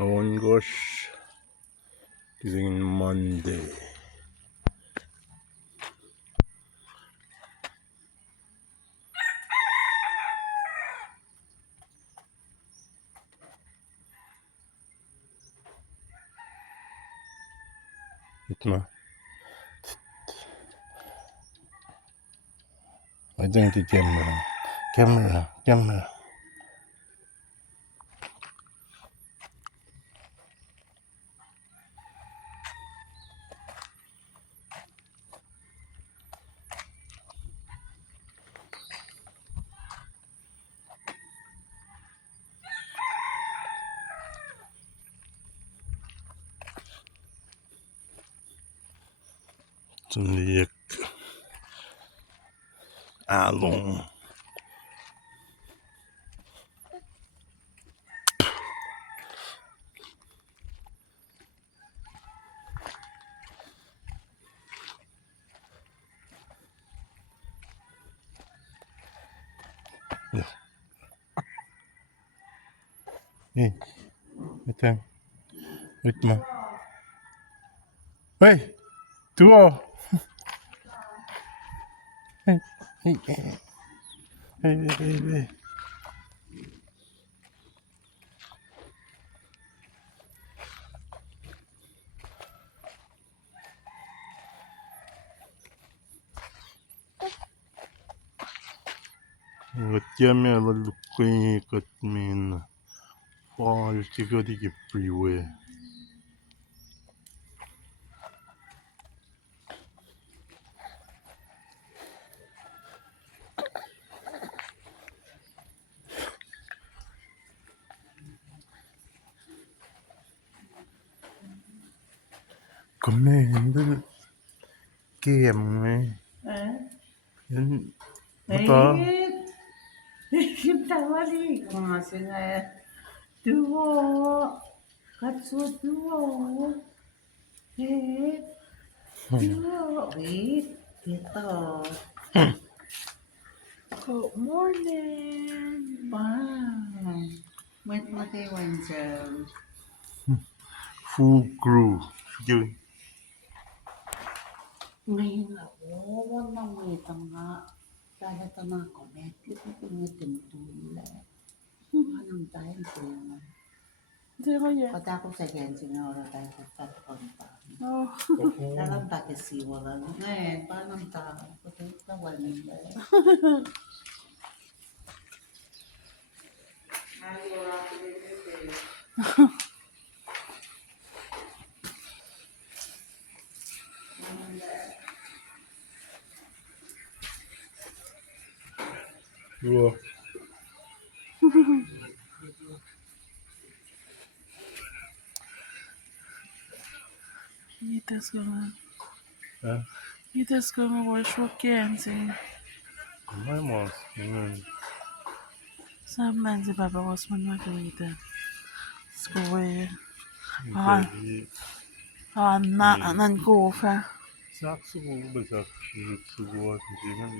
Oh my gosh, it's Monday. Utwe. I think the camera. Som lek along. Ja. Hey, Utwe. Hey, duo. Hey. Вот темя лукай катмин. Fall тигодики freeway. Commander game Betul. Kita balik masih duo, katsu duo, duo, gitu. Good morning, bye. Mati wancam. Full crew. Ngayon ako, namang nga. Dahil ito na ako, medyo tinitula. Anong time ko yun? Kata ko sa gen, sinuro tayo sa konta. Dalam tak kesiwa lang. Ngayon, paano tao? Kata ito, wala nila. Dua. Gita's gonna watch Mackenzie. My mouse. Sometimes si Papa Osman makita. Skoje. Han kofa. Sakso ko ba sa subuhat hindi man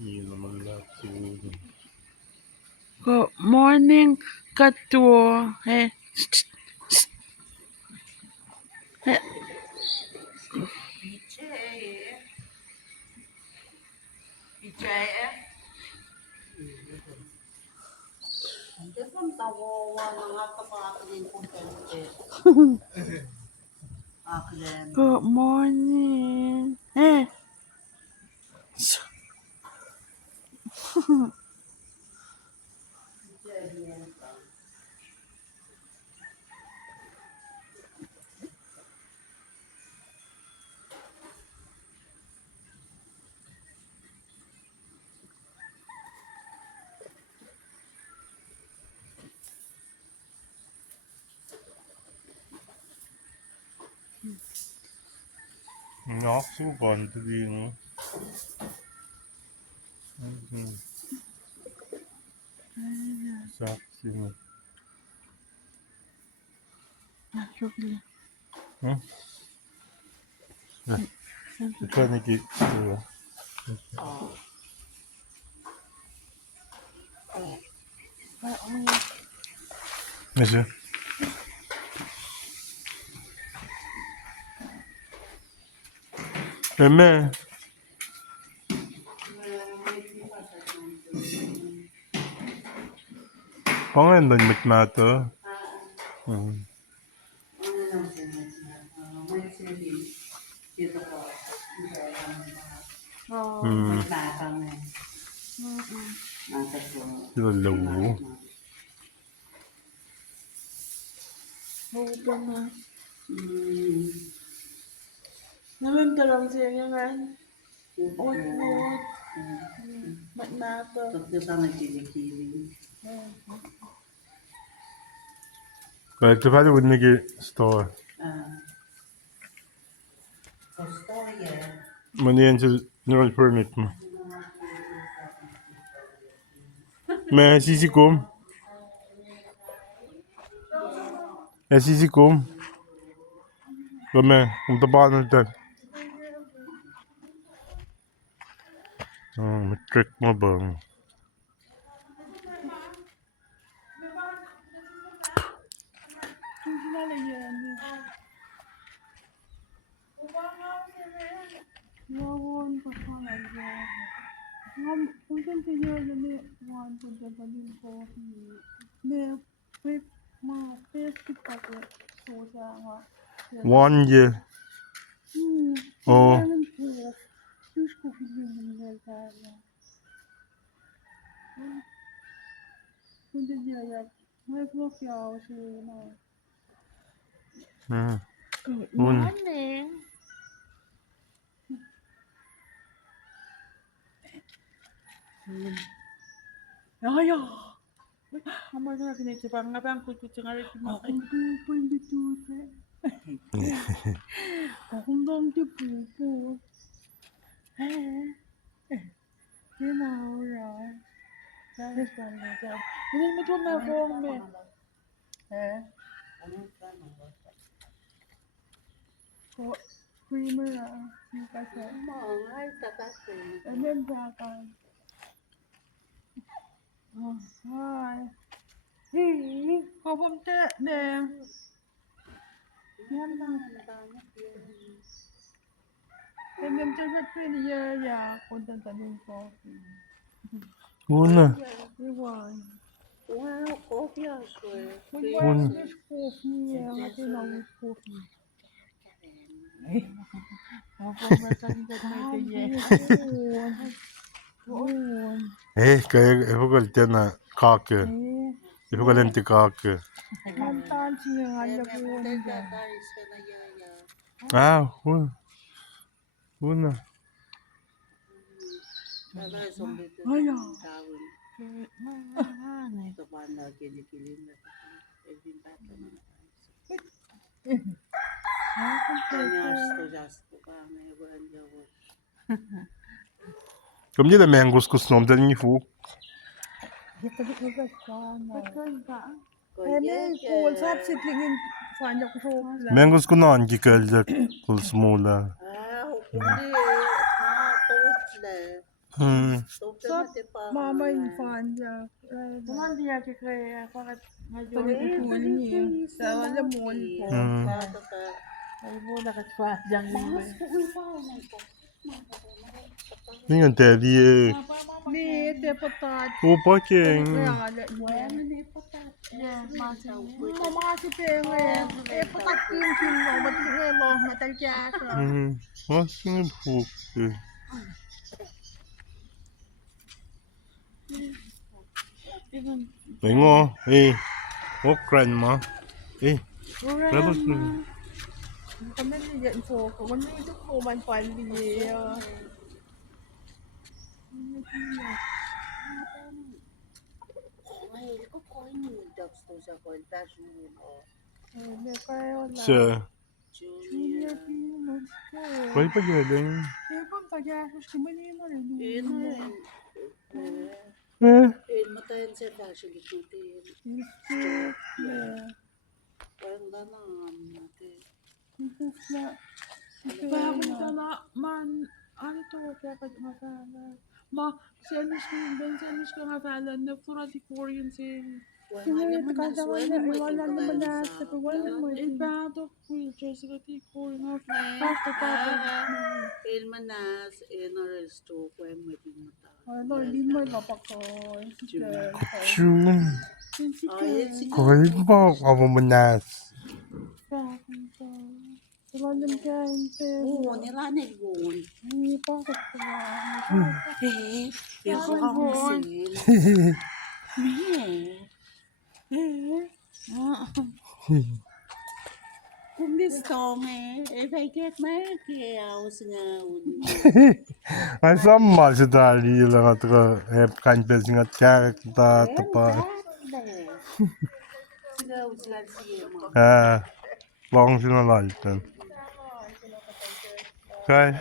Hindi naman lahat siguro. Good morning, Kato. Hey. Hey. Hindi ko tawa na nga ito pa akin kung Good morning. Hey. Nakasuban to din. Saksi mo. Naturally. Ito nagigit. ماشي أما 방에 넌 맥나도 이거 레우 Open naman talong siya yan. Oat. Magnato. 그래 또 봐도 웃는 게 스토어 money into neural permit ما سيسيكم يا سيسيكم كمان طبعا انت مترك ما بان Yawon pa pala yan. Kung saan siya na one punta pa din coffee. May mga plastic pa ko. So sa nga. 원예 Meron po. Sus ko hindi mo kaya. Punta niya yan. May vlog yaw siya na. Good morning. Ayo. Kamu nak kena cepat ngapa aku cuci ngarit cuma. Aku tuh pun dicuci. Aku dong dipupu. Genau ya. Saya sekarang aja. Ini macam mana form me? Kok creamer ah. Kasi. Ano ba? Oh, hi. Hey, kau pun tak deh. Yan lang. Ganyan siya piniyaya. Punta tayo coffee. 오나 Iwan. Wow, coffee also. Iwan is coffee. Kasi lang is coffee. Ako masan ka na kaya. 에이 그 이거를 때나 카크 이거는 때 카크 Mantan siya ngayon 아 오나 Ayo. 그럼 니네 맹고스쿠스 놈들이 후 Kita di ko sana. Eme cool sab sitlingin fanya ko so. 맹고스쿠 넌 기깔적 굴스몰라 Mama in fanya. Naman dia kaya bakit ngayon ko ni sa alam mo ko. Ay mo nakatfadang mo. 이건 대디에 Ni te patat. 오빠king Mama kasi pengen. Patat kin mo matihelo matalya sa. 맛있는 후 맹어 에이 grandma 에이 grandma Kami niyan po ko. Kung ito po man pandi. Ne kayo na. 자 Junior Pinos ko. 거의 빠져야 Pang tagyas ko mali mo rin. Matayin siya actually tutin. Parang ganang natin. Bakit ka na man, ano to, kaya kasala. Ma, senis ko nga sala na 44 yun si wala naman na sa wala mo. Ibato po just got ko nga pasta papa. Manas resto ko may pinata. Ano hindi mo napako. Chun. Koy ba ako manas. Wala kain Oo, nilanig yun. Hindi pa ko Yung kakasin. Kung gusto nga, if I get my chaos nga. Ay samma sitä liila nga hep kan pesin nga kärkta tapa. Sigaw sila siya mo. Long sina lalten. Kay.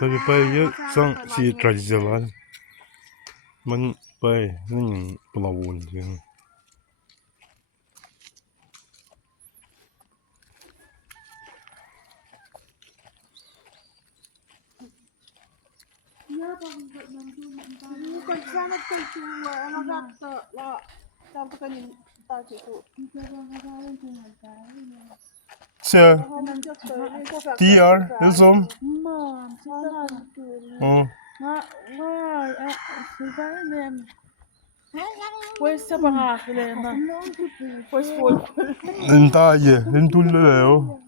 Tabii payı san si tradisyoner. Man pay nin plavun diyor. Sangat kultura, ano sakto, la, sabi ka niyo, tayo ko. Så, diğer liksom. Mom, sangat Mm. Where's the pangakulema? Where's full? En taje, en tulle jo.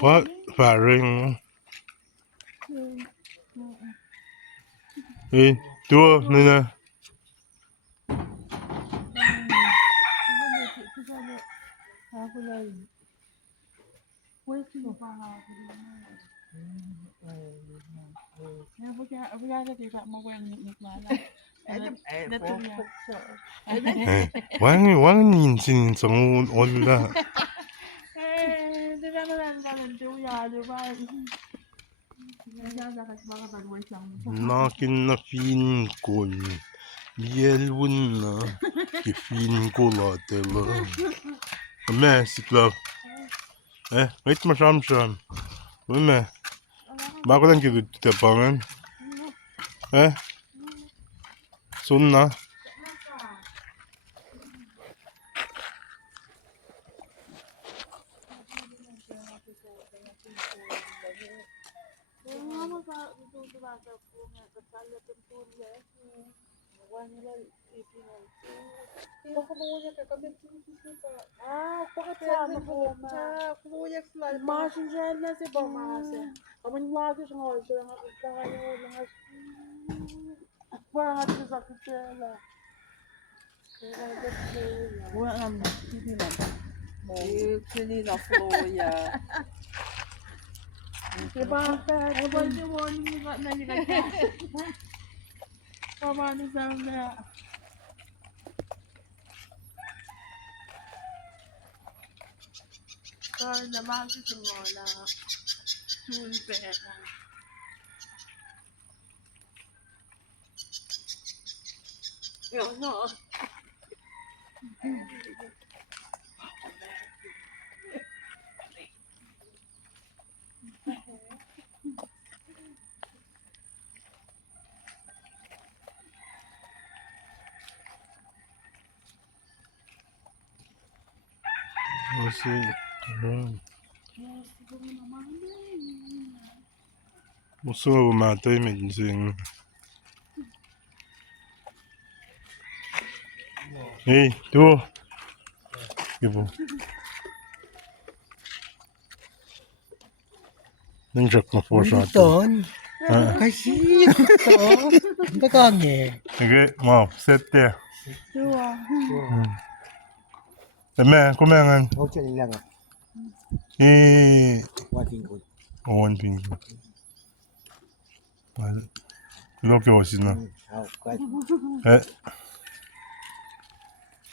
Vad färring. Du Nina. Wang insin som olla. Nakin na fin kol. Bjelvunna. Ki fin kolatella. Med siklav. Vet ma shamsham. Med. Bakıdan ki tepangan. Sunna. Muso matay medicine. Hey, du. Gibi. Nandiyak na po siya. Ton. Kasi ito. Bagay. Okay, wow, set there. Men, kumain. Okay lang. Eh, Wating ko. one thing. 이렇게 멋있나? Hào quay. 에?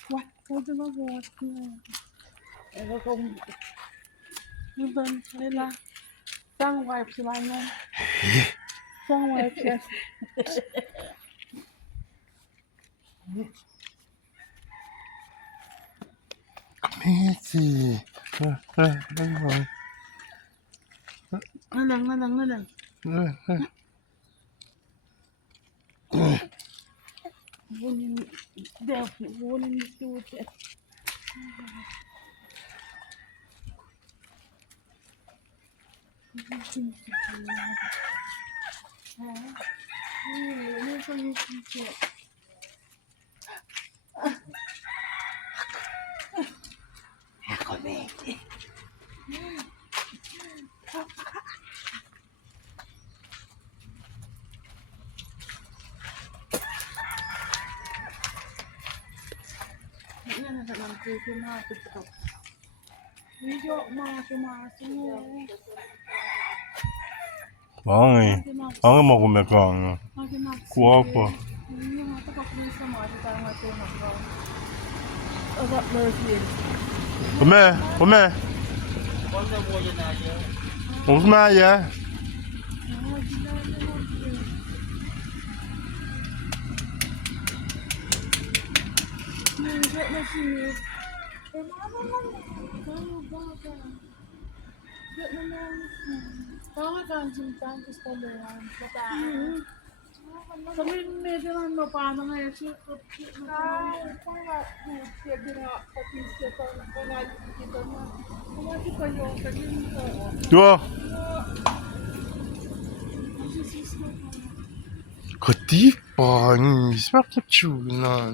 What? Pwede ba buhat na? Ego kung doon nila. Sang wife sila niya. Sang wife siya. 매지. 이거. Ngalang. Bunin, Delphi, bunin ito. Yan na lang ko kumapit ko. Video masuk. 빵을 먹으면 깡. 구워봐. Ini mata kok bisa mau ada tangan tuh makro. Agak nervous. 오메. 무슨 말이야? Kami medyo lang no paano ngayon siya 좋아. 그뒤 빵이 스마트추난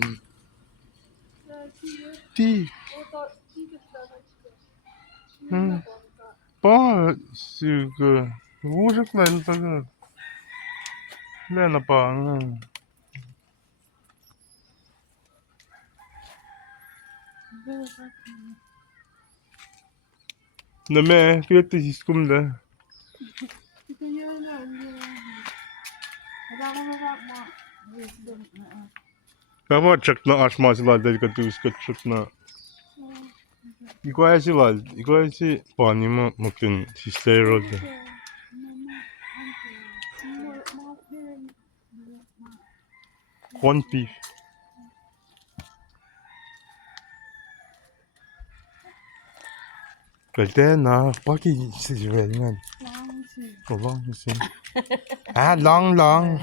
뒤. 빵 그 오셨나 인다가 내나 빵. 너네 그랬듯 있을겁니다. Ito yun lang. Wala ko na wisdom. Ama çakna açmacılar delikatüs çakna. 이거 해야지 아니면 먹든 시스테로드. 콘비. 그때 나 밖에 있지 왜냐면 롱시. 아 롱.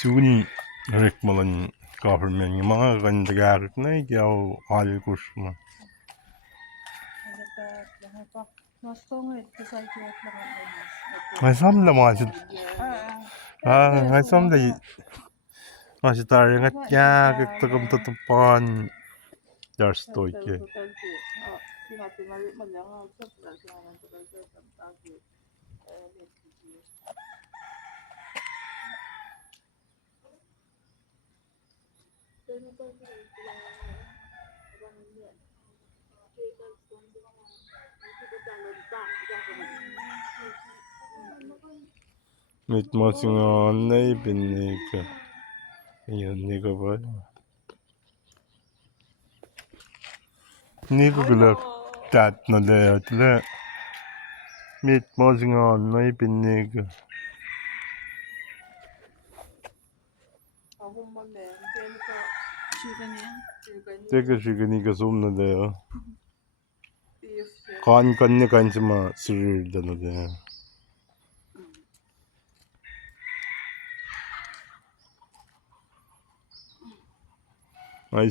Suni rekmalan government mga kandagarot na ikaw alkus mo. Ngasamda mga sit. Ngasamda masih tayo nga kya kagtagam tatupan. There's to ike. Mit masingan na ibinig. Ayun, niko ba? Niko gulak tat na layat la. Mit masingan na ibinig. Teka shikaniga sumna layo. Kan kansima sirir dana layo. Ay